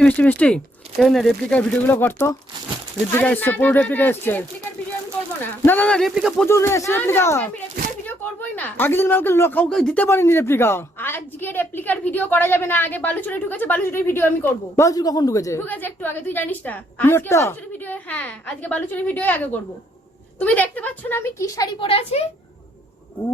মিষ্টি মিষ্টি এই না রেপ্লিকার ভিডিওগুলো করতো। রেপ্লিকা এসছে, পুরো রেপ্লিকা এসছে। রেপ্লিকার ভিডিও আমি করব না। না না না রেপ্লিকা প্রচুর এসছে। রেপ্লিকা আমি রেপ্লিকার ভিডিও করবই না। আগের দিন আমাকে কাউকে দিতে পারিনি রেপ্লিকা। আজকে রেপ্লিকার ভিডিও করা যাবে না। আগে বালুচুরি ঢুকেছে, বালুচুরির ভিডিও আমি করব। বালুচুরি কখন ঢুকেছে? ঢুকেছে একটু আগে, তুই জানিস না? আজকে বালুচুরি ভিডিও, হ্যাঁ আজকে বালুচুরি ভিডিও আগে করব। তুমি দেখতে পাচ্ছ না আমি কি শাড়ি পরে আছি? ও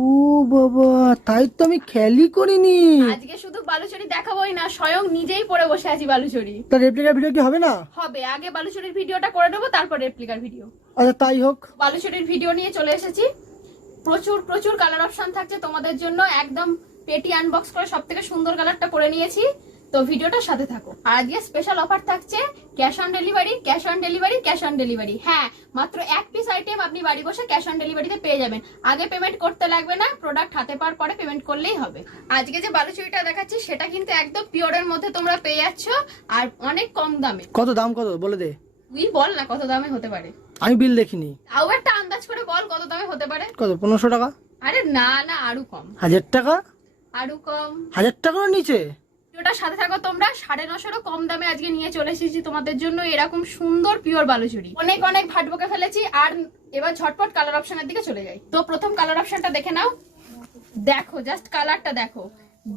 বাবা, তাই তো আমি খেয়ালই করিনি। আজকে শুধু বালুচুরি দেখাবোই না, স্বয়ং নিজেই পরে বসে আছি বালুচুরি। তা রেপ্লিকার ভিডিও কি হবে না? হবে, আগে বালুচুরির ভিডিওটা করে নেবো, তারপর রেপ্লিকার ভিডিও। আচ্ছা তাই হোক। বালুচুরির ভিডিও নিয়ে চলে এসেছি। প্রচুর প্রচুর কালার অপশন থাকছে তোমাদের জন্য। একদম পেটি আনবক্স করে সবথেকে সুন্দর কালারটা করে নিয়েছি, তো ভিডিওটার সাথে থাকো। আর আজকে স্পেশাল অফার থাকছে cash on delivery, cash on delivery, cash on delivery. হ্যাঁ, মাত্র এক পিস আইটেম আপনি বাড়ি বসে ক্যাশ অন ডেলিভারিতে পেয়ে যাবেন। আগে পেমেন্ট করতে লাগবে না, প্রোডাক্ট হাতে পাওয়ার পরে পেমেন্ট করলেই হবে। আজকে যে বালুচুরিটা দেখাচ্ছি সেটা কিন্তু একদম পিওরের মধ্যে তোমরা পেয়ে যাচ্ছ, আর অনেক কম দামে। কত দাম, কত বলে দে। তুই বল না কত দামে হতে পারে। আমি বিল দেখিনি। তাও একটা আন্দাজ করে বল কত দামে হতে পারে। কত, 1500 টাকা? আরে না না, আরো কম। 1000 টাকা? আরো কম। 1000 টাকার নিচে? ভিডিওটার সাথে থাকো তোমরা। 950 কম দামে আজকে নিয়ে চলে এসেছি তোমাদের জন্য এরকম সুন্দর পিওর বালুচুরি। অনেক অনেক ভাট বকে ফেলেছি, আর এবার ঝটপট কালার অপশনের দিকে চলে যাই। তো প্রথম কালার অপশনটা দেখে নাও। দেখো জাস্ট কালারটা দেখো,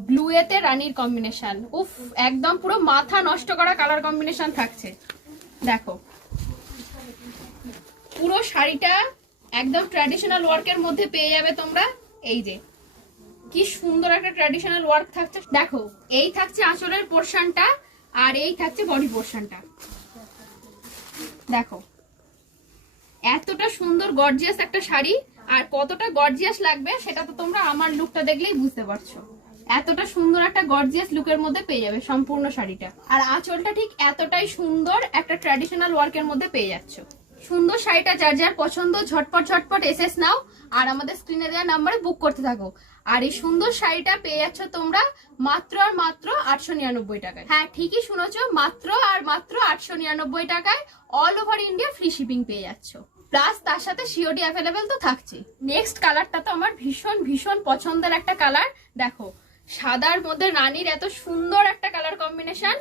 ব্লু এতে রানীর কম্বিনেশন। উফ, একদম পুরো মাথা নষ্ট করা কালার কম্বিনেশন থাকছে। দেখো পুরো শাড়িটা একদম ট্র্যাডিশনাল ওয়ার্কের মধ্যে পেয়ে যাবে তোমরা। এই যে কি সুন্দর একটা ট্র্যাডিশনাল ওয়ার্ক থাকছে। দেখো এই থাকছে আঁচলের পোরশনটা, আর এই থাকছে বডি পোরশনটা। দেখো এতটা সুন্দর গর্জিয়াস একটা শাড়ি, আর কতটা গর্জিয়াস লাগবে সেটা তো তোমরা আমার লুকটা দেখলেই বুঝতে পারছো। এতটা সুন্দর একটা গর্জিয়াস লুকের মধ্যে পেয়ে যাবে সম্পূর্ণ শাড়িটা, আর আঁচলটা ঠিক এতটাই সুন্দর একটা ট্র্যাডিশনাল ওয়ার্কের মধ্যে পেয়ে যাচ্ছ। সুন্দর শাড়িটা যার যার পছন্দ ঝটপট ঝটপট এসএস নাও, আর আমাদের স্ক্রিনে দেওয়া নাম্বারে বুক করতে থাকো। আর এই সুন্দর শাড়িটা পেয়ে যাচ্ছ তোমরা মাত্র আর মাত্র 899 টাকায়। হ্যাঁ ঠিকই শুনেছো, মাত্র আর মাত্র 899 টাকায় all over India free shipping পেয়ে যাচ্ছ। প্লাস তার সাথে সিওডি অ্যাভেলেবেল তো থাকছে। নেক্সট কালারটা তো আমার ভীষণ ভীষণ পছন্দের একটা কালার। দেখো সাদার মধ্যে রানীর এত সুন্দর একটা কালার কম্বিনেশন,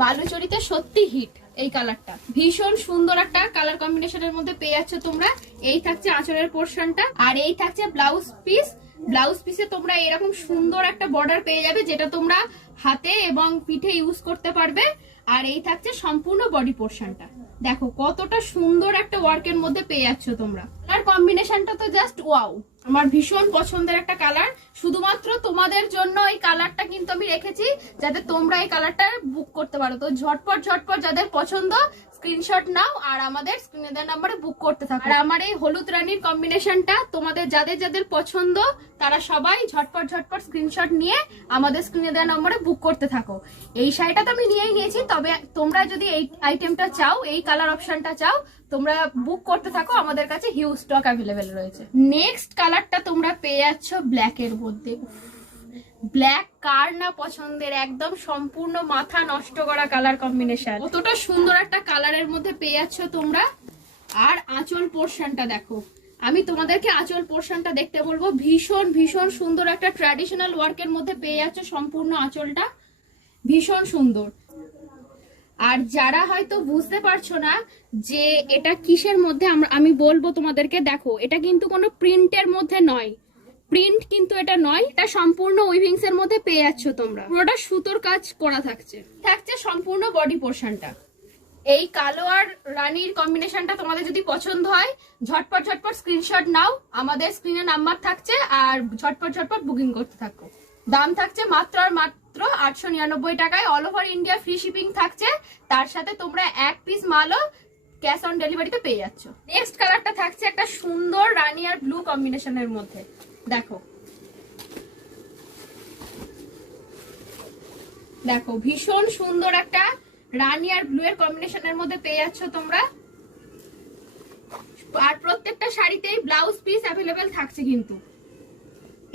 বালুচুরিতে সত্যি হিট। এই কালারটা ভীষণ সুন্দর একটা কালার কম্বিনেশনের মধ্যে পেয়ে যাচ্ছ তোমরা। এই থাকছে আঁচলের পোরশনটা, আর এই থাকছে ব্লাউজ পিস। ব্লাউজ পিসে তোমরা এরকম সুন্দর একটা বর্ডার পেয়ে যাবে, যেটা তোমরা হাতে এবং পিঠে ইউজ করতে পারবে। আর এই থাকছে সম্পূর্ণ বডি পোরশনটা। দেখো কতটা সুন্দর একটা ওয়ার্কের মধ্যে পেয়ে যাচ্ছ তোমরা। কালার কম্বিনেশনটা তো জাস্ট ওয়াও, আমার ভীষণ পছন্দের একটা কালার। শুধুমাত্র তোমাদের জন্য এই কালারটা কিন্তু আমি রেখেছি, যাতে তোমরা এই কালারটা বুক করতে পারো। তো ঝটপট ঝটপট যাদের পছন্দ স্ক্রিনশট নাও, আর আমাদের স্ক্রিনে দেওয়া নাম্বারে বুক করতে থাকো। আর আমার এই হলুদ রানীর কম্বিনেশনটা তোমাদের যাদের যাদের পছন্দ তারা সবাই ঝটপট ঝটপট স্ক্রিনশট নিয়ে আমাদের স্ক্রিনে দেওয়া নম্বরে বুক করতে থাকো। এই শাড়িটা তো আমি নিয়েই নিয়েছি, তবে তোমরা যদি এই আইটেমটা চাও, এই কালার অপশনটা চাও, তোমরা বুক করতে থাকো, আমাদের কাছে হিউজ স্টক অ্যাভেলেবেল রয়েছে। নেক্সট কালারটা তোমরা পেয়ে যাচ্ছ ব্ল্যাক এর মধ্যে। ব্ল্যাক কার না পছন্দের, একদম সম্পূর্ণ মাথা নষ্ট করা কালার কম্বিনেশন। কতটা সুন্দর একটা কালারের মধ্যে পেয়ে যাচ্ছ তোমরা। আর আঁচল পোরশনটা দেখো, আমি তোমাদেরকে আঁচল পোরশনটা দেখতে বলবো। ভীষণ ভীষণ সুন্দর একটা ট্র্যাডিশনাল ওয়ার্কের মধ্যে পেয়ে যাচ্ছ সম্পূর্ণ আঁচলটা, ভীষণ সুন্দর। আর যারা হয়তো বুঝতে পারছো না যে এটা কিসের মধ্যে, আমি বলবো তোমাদেরকে। দেখো এটা কিন্তু কোনো প্রিন্টের মধ্যে নয়, প্রিন্ট কিন্তু এটা নয়, এটা সম্পূর্ণ উইভিংস এর মধ্যে পেয়ে যাচ্ছ তোমরা। পুরোটা সুতোর কাজ করা থাকছে। থাকছে সম্পূর্ণ বডি পোরশনটা। এই কালো আর রানীর কম্বিনেশনটা তোমাদের যদি পছন্দ হয়, ঝটপট ঝটপট স্ক্রিনশট নাও, আমাদের স্ক্রিনে নাম্বার থাকছে, আর ঝটপট ঝটপট বুকিং করতে থাকো। দাম থাকছে মাত্র আর মাত্র 899 টাকায়। All over India free shipping থাকছে, তার সাথে তোমরা এক পিস মালও ক্যাশ অন ডেলিভারিতে পেয়ে যাচ্ছ। নেক্সট কালারটা থাকছে একটা সুন্দর রানী আর ব্লু কম্বিনেশনের মধ্যে। দেখো দেখো ভীষণ সুন্দর একটা রানী আর ব্লু এর কম্বিনেশনের মধ্যে পেয়ে যাচ্ছ তোমরা। আর প্রত্যেকটা শাড়িতেই ব্লাউজ পিস অ্যাভেলেবেল থাকছে কিন্তু।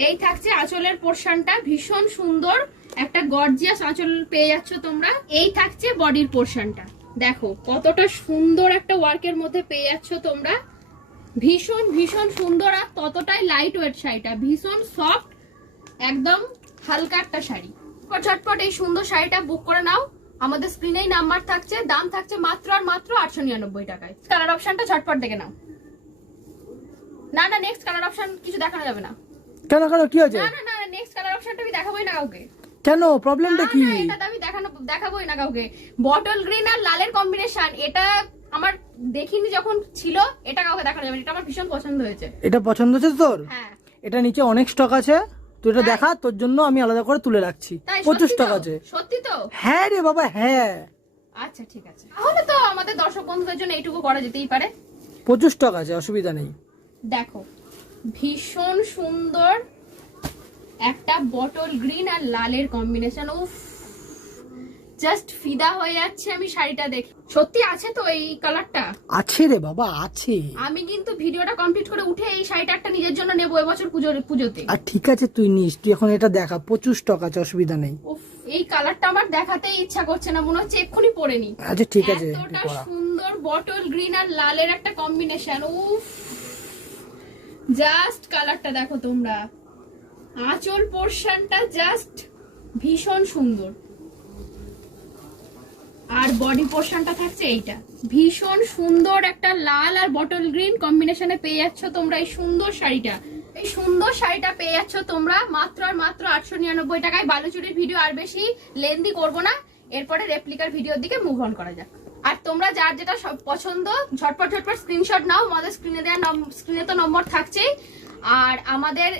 এই থাকছে আঁচলের পোরশনটা, ভীষণ সুন্দর একটা গর্জিয়াস আঁচল পেয়ে যাচ্ছ তোমরা। এই থাকছে বডির পোরশনটা। দেখো কতটা সুন্দর একটা ওয়ার্কের মধ্যে পেয়ে যাচ্ছ তোমরা, ভীষণ ভীষণ সুন্দর। আর ততটাই লাইট ওয়েট শাড়িটা, ভীষণ সফট, একদম হালকা একটা শাড়ি। ঝটপট এই সুন্দর শাড়িটা বুক করে নাও। আমাদের স্ক্রিনেই নাম্বার থাকছে, দাম থাকছে মাত্র আর মাত্র 899 টাকায়। কালার অপশনটা ঝটপট দেখে নাও। না না, নেক্সট কালার অপশন কিছু দেখানো যাবে না। কেন কেন কি হয়েছে? না না না, নেক্সট কালার অপশনটা আমি দেখাবোই না কাউকে। কেন, প্রবলেমটা কি? এটা আমি দেখাবোই না কাউকে। বটল গ্রিন আর লালের কম্বিনেশন, এটা আমার দেখিনি যখন ছিল, এটা কাউকে দেখানো যাবে না। এটা আমার ভীষণ পছন্দ হয়েছে। এটা পছন্দ হচ্ছে তোর? হ্যাঁ। এটা নিচে অনেক স্টক আছে, তুই এটা দেখা, তোর জন্য আমি আলাদা করে তুলে রাখছি। তাই? 25 টাকা আছে। সত্যি তো? হ্যাঁ রে বাবা, হ্যাঁ। আচ্ছা ঠিক আছে, তাহলে তো আমাদের দর্শক বন্ধুদের জন্য এইটুকু করা যেতেই পারে। 25 টাকা আছে, অসুবিধা নেই। দেখো, ভীষণ সুন্দর একটা বটল গ্রিন আর লালের কম্বিনেশন। উফ, জাস্ট ফিদা হয়ে যাচ্ছে আমি শাড়িটা দেখে। সত্যি আছে তো এই কালারটা? আছে রে বাবা, আছে। আমি কিন্তু ভিডিওটা কমপ্লিট করে উঠে এই শাড়িটা একটা নিজের জন্য নেবো এবছর পুজোতে। আর ঠিক আছে, তুই নিস, তুই এখন এটা দেখা। 25 টাকা আছে, অসুবিধা নেই। উফ, এই কালারটা আমার দেখাতেই ইচ্ছা করছে না, মনে হচ্ছে এক্ষুনি পরে নি। আচ্ছা ঠিক আছে, এতটা সুন্দর বটল গ্রিন আর লালের একটা কম্বিনেশন। উফ, জাস্ট কালারটা দেখো তোমরা। আঁচল পোরশনটা জাস্ট ভীষণ সুন্দর, আর বডি পোরশনটা থাকছে এইটা। ভীষণ সুন্দর একটা লাল আর বটল গ্রিন কম্বিনেশনে পেয়ে যাচ্ছ তোমরা এই সুন্দর শাড়িটা। এই সুন্দর শাড়িটা পেয়ে যাচ্ছ তোমরা মাত্র আর মাত্র 899 টাকায়। বালুচুরির ভিডিও আর বেশি লেন্দি করব না, এরপরে রেপ্লিকার ভিডিওর দিকে মুভ অন করা যাক। আর তোমরা যার যেটা সব পছন্দ ঝটপট স্ক্রিনশট নাও। আমাদের স্ক্রিনে তো নম্বর থাকছেই, আর আমাদের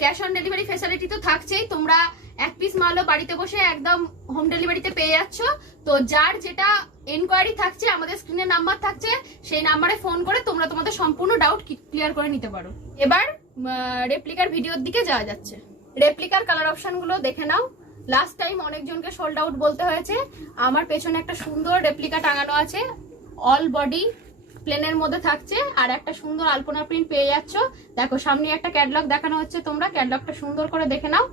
ক্যাশ অন ডেলিভারি ফ্যাসিলিটি তো থাকছেই। তোমরা এক পিস মালও বাড়িতে বসে একদম হোম ডেলিভারিতে পেয়ে যাচ্ছ। তো যার যেটা এনকোয়ারি থাকছে, আমাদের স্ক্রিনে নাম্বার থাকছে, সেই নাম্বারে ফোন করে তোমরা তোমাদের সম্পূর্ণ ডাউট ক্লিয়ার করে নিতে পারো। এবার রেপ্লিকার ভিডিওর দিকে যাওয়া যাচ্ছে। রেপ্লিকার কালার অপশন গুলো দেখে নাও। লাস্ট টাইম অনেকজনকে সোল্ড আউট বলতে হয়েছে। আমার পেছনে একটা সুন্দর রেপ্লিকা টাঙানো আছে, অল বডি প্লেনের মধ্যে থাকছে, আর একটা সুন্দর আলপনা প্রিন্ট পেয়ে যাচ্ছ। দেখো, সামনে একটা ক্যাটালগ দেখানো হচ্ছে, তোমরা ক্যাটালগটা সুন্দর করে দেখে নাও।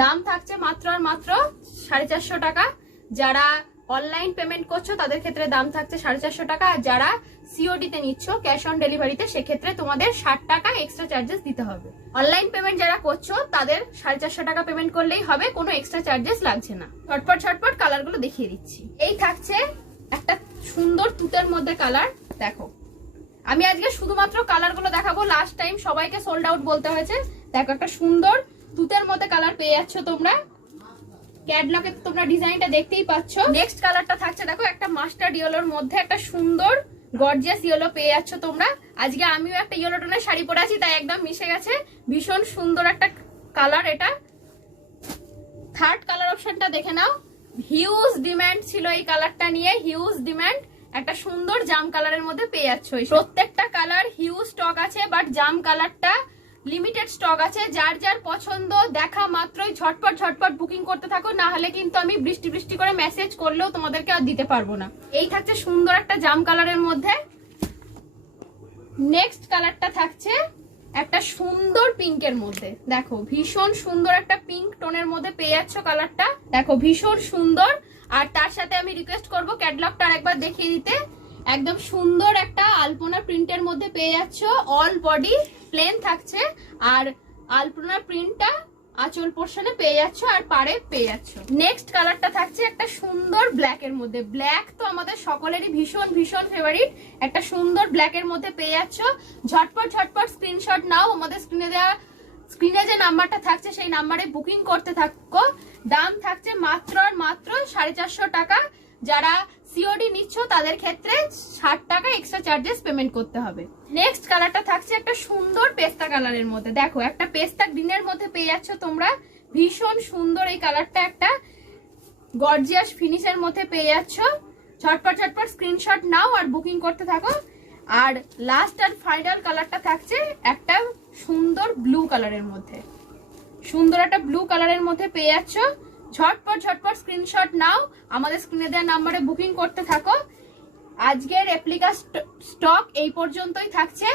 দাম থাকছে মাত্র আর মাত্র 450 টাকা। যারা অনলাইন পেমেন্ট করছো তাদের ক্ষেত্রে দাম থাকছে 450 টাকা, আর যারা সিওডি তে নিচ্ছ ক্যাশ অন ডেলিভারিতে, সেক্ষেত্রে তোমাদের 60 টাকা এক্সট্রা চার্জেস দিতে হবে। অনলাইন পেমেন্ট যারা করছো তাদের 450 টাকা পেমেন্ট করলেই হবে, কোনো এক্সট্রা চার্জেস লাগছে না। ঝটপট কালার গুলো দেখিয়ে দিচ্ছি। এই থাকছে একটা সুন্দর তুতের মধ্যে কালার। দেখো, আমি আজকে শুধুমাত্র কালার গুলো দেখাবো, লাস্ট টাইম সবাইকে সোল্ড আউট বলতে হয়েছে। দেখো, একটা সুন্দর তুতের মধ্যে কালার পেয়ে যাচ্ছ তোমরা। ক্যাটালগে তোমরা ডিজাইনটা দেখতেই পাচ্ছ। নেক্সট কালারটা থাকছে দেখো, একটা মাস্টার্ড ইয়েলোর মধ্যে একটা সুন্দর গর্জিয়াস ইয়েলো পেয়ে যাচ্ছ তোমরা। আজকে আমিও একটা ইয়েলো টোনের শাড়ি পরে আছি, তাই একদম মিশে গেছে। ভীষণ সুন্দর একটা কালার এটা। থার্ড কালার অপশনটা দেখে নাও। হিউজ ডিমান্ড ছিল এই কালারটা নিয়ে, হিউজ ডিমান্ড। একটা সুন্দর জাম কালারের মধ্যে পেয়ে যাচ্ছ। প্রত্যেকটা কালার হিউজ স্টক আছে, বাট জাম কালারটা লিমিটেড স্টক আছে। যার যার পছন্দ দেখা মাত্রই ঝটপট বুকিং করতে থাকো, না হলে কিন্তু আমি বৃষ্টি করে মেসেজ করলেও তোমাদেরকে আর দিতে পারবো না। এই থাকছে সুন্দর একটা জাম কালারের মধ্যে। নেক্সট কালারটা থাকছে একটা সুন্দর পিঙ্কের মধ্যে। দেখো, ভীষণ সুন্দর একটা পিঙ্ক টোনের মধ্যে পেয়ে যাচ্ছ কালারটা। দেখো, ভীষণ সুন্দর। আর তার সাথে আমি রিকোয়েস্ট করবো ক্যাটালগটা আরেকবার দেখিয়ে দিতে। একদম সুন্দর একটা আলপনা প্রিন্টের মধ্যে পেয়ে যাচ্ছ। অল বডি প্লেন থাকছে, আর আলপনা প্রিন্টটা আঁচল পোর্শনে পেয়ে যাচ্ছ, আর পাড়ে পেয়ে যাচ্ছ। নেক্সট কালারটা থাকছে একটা সুন্দর ব্ল্যাক এর মধ্যে। ব্ল্যাক তো আমাদের সকলেরই ভীষণ ফেভারিট। একটা সুন্দর ব্ল্যাক এর মধ্যে পেয়ে যাচ্ছ। ঝটপট স্ক্রিনশট নাও। আমাদের স্ক্রিনে যে নাম্বারটা থাকছে সেই নাম্বারে বুকিং করতে থাকো। দাম থাকছে মাত্র আর মাত্র 450 টাকা। যারা সিওডি নিচ্ছ তাদের ক্ষেত্রে 60 টাকা এক্সট্রা চার্জেস পেমেন্ট করতে হবে। নেক্সট কালারটা থাকছে একটা সুন্দর পেস্তা কালারের মধ্যে। দেখো, একটা পেস্তা গ্রিনের মধ্যে পেয়ে যাচ্ছ তোমরা। ভীষণ সুন্দর এই কালারটা, একটা গর্জিয়াস ফিনিশের মধ্যে পেয়ে যাচ্ছ। ঝটপট স্ক্রিনশট নাও আর বুকিং করতে থাকো। আর লাস্ট আর ফাইনাল কালারটা থাকছে একটা সুন্দর ব্লু কালারের মধ্যে। সুন্দর একটা ব্লু কালারের মধ্যে পেয়ে যাচ্ছ। ঝটপট স্ক্রিনশট নাও, আমাদের স্ক্রিনে দেওয়া নাম্বারে বুকিং করতে থাকো। আজকের রেপ্লিকা স্টক এই পর্যন্তই থাকছে।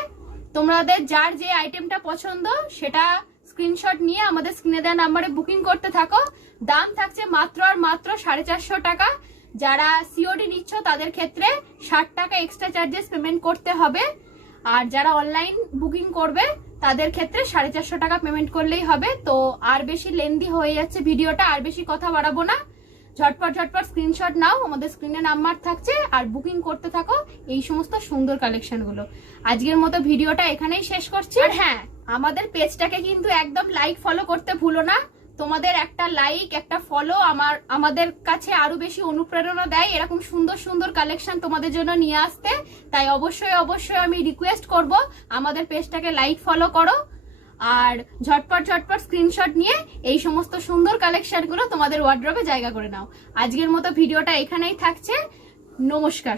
তোমাদের যার যে আইটেমটা পছন্দ সেটা স্ক্রিনশট নিয়ে আমাদের স্ক্রিনে দেওয়া নাম্বারে বুকিং করতে থাকো। দাম থাকছে মাত্র আর মাত্র 450 টাকা। যারা সিওডি নিচ্ছ তাদের ক্ষেত্রে 60 টাকা এক্সট্রা চার্জেস পেমেন্ট করতে হবে। আর যারা অনলাইন বুকিং করবে তাদের ক্ষেত্রে 450 টাকা পেমেন্ট করলেই হবে। তো আর বেশি লেন্দি হয়ে যাচ্ছে ভিডিওটা, আর বেশি কথা বাড়াবো না, ঝটপট স্ক্রিনশট নাও, আমাদের স্ক্রিনে নাম্বার থাকছে, আর বুকিং করতে থাকো এই সমস্ত সুন্দর কালেকশন গুলো। আজকের মতো ভিডিওটা এখানেই শেষ করছি। আর হ্যাঁ, আমাদের পেজটাকে কিন্তু একদম লাইক ফলো করতে ভুলো না। তোমাদের একটা লাইক, একটা ফলো আমাদের কাছে আরো বেশি অনুপ্রেরণা দেয় এরকম সুন্দর সুন্দর কালেকশন তোমাদের জন্য নিয়ে আসতে। তাই অবশ্যই আমি রিকোয়েস্ট করব, আমাদের পেজটাকে লাইক ফলো করো, আর ঝটপট স্ক্রিনশট নিয়ে এই সমস্ত সুন্দর কালেকশন গুলো তোমাদের ওয়ার্ড্রবে জায়গা করে নাও। আজকের মতো ভিডিওটা এখানেই থাকছে। নমস্কার।